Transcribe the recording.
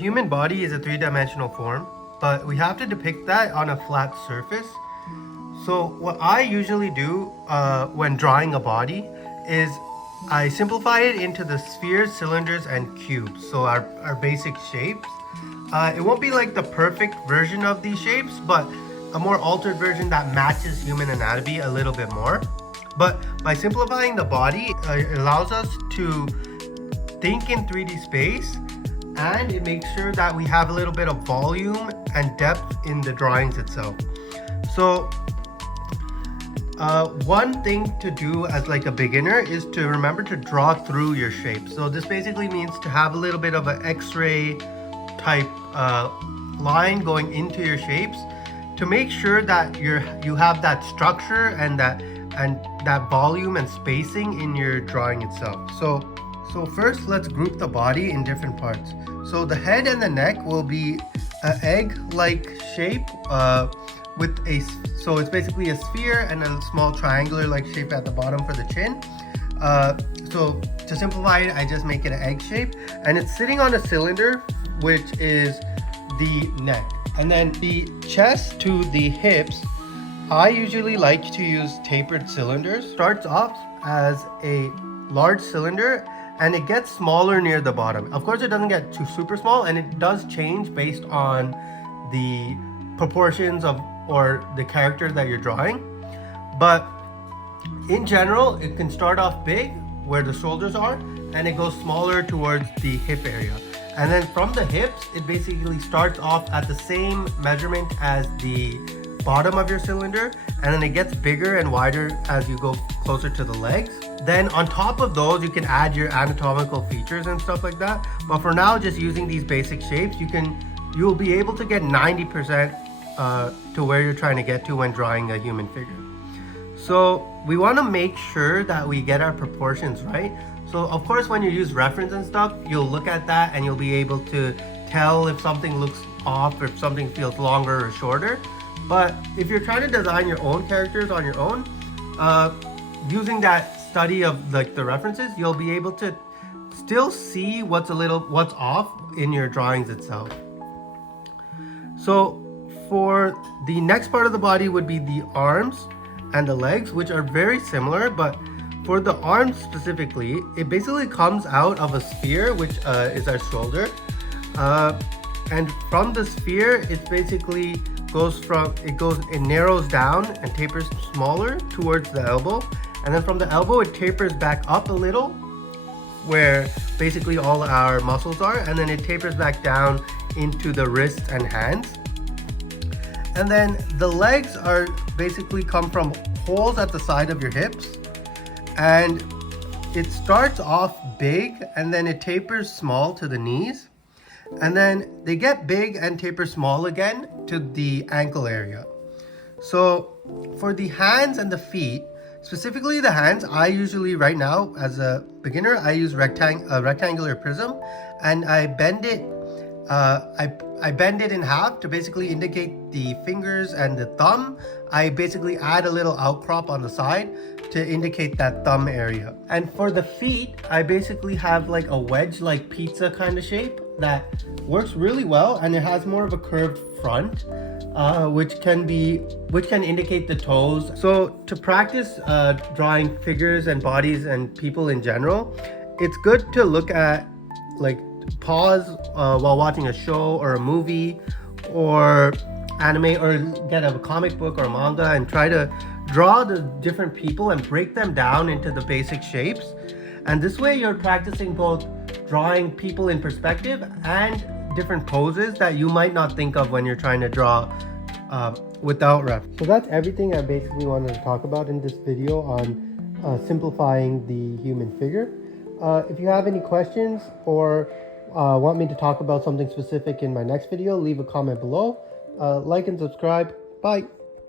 human body is a three-dimensional form, but we have to depict that on a flat surface. So what I usually do when drawing a body is I simplify it into the spheres, cylinders, and cubes. So our basic shapes. It won't be like the perfect version of these shapes, but a more altered version that matches human anatomy a little bit more. But by simplifying the body, it allows us to think in 3D space, and it makes sure that we have a little bit of volume and depth in the drawings itself. So one thing to do as like a beginner is to remember to draw through your shape. So this basically means to have a little bit of an X-ray type line going into your shapes to make sure that you have that structure and that volume and spacing in your drawing itself. So first, let's group the body in different parts. So the head and the neck will be an egg-like shape so it's basically a sphere and a small triangular-like shape at the bottom for the chin. So to simplify it, I just make it an egg shape, and it's sitting on a cylinder, which is the neck. And then the chest to the hips, I usually like to use tapered cylinders. Starts off as a large cylinder and it gets smaller near the bottom. Of course, it doesn't get too super small, and it does change based on the proportions of or the character that you're drawing. But in general, it can start off big where the shoulders are, and it goes smaller towards the hip area. And then from the hips, it basically starts off at the same measurement as the bottom of your cylinder, and then it gets bigger and wider as you go closer to the legs. Then on top of those, you can add your anatomical features and stuff like that. But for now, just using these basic shapes, you'll be able to get 90% to where you're trying to get to when drawing a human figure. So we want to make sure that we get our proportions right. So of course, when you use reference and stuff, you'll look at that and you'll be able to tell if something looks off or if something feels longer or shorter. But if you're trying to design your own characters on your own, using that study of like the references, you'll be able to still see what's off in your drawings itself. So for the next part of the body would be the arms and the legs, which are very similar, but for the arms specifically, it basically comes out of a sphere, which is our shoulder. And from the sphere, it basically it narrows down and tapers smaller towards the elbow. And then from the elbow, it tapers back up a little, where basically all our muscles are. And then it tapers back down into the wrists and hands. And then the legs are basically come from holes at the side of your hips. And it starts off big and then it tapers small to the knees. And then they get big and taper small again to the ankle area. So for the hands and the feet, specifically the hands, I usually right now as a beginner, I use a rectangular prism, and I bend it. I bend it in half to basically indicate the fingers and the thumb. I basically add a little outcrop on the side to indicate that thumb area. And for the feet, I basically have like a wedge-like pizza kind of shape that works really well, and it has more of a curved front, which can indicate the toes. So to practice drawing figures and bodies and people in general, it's good to look at pause while watching a show or a movie or anime, or get a comic book or manga and try to draw the different people and break them down into the basic shapes. And this way you're practicing both drawing people in perspective and different poses that you might not think of when you're trying to draw without ref. So that's everything I basically wanted to talk about in this video on simplifying the human figure. If you have any questions or want me to talk about something specific in my next video, leave a comment below. Like and subscribe. Bye.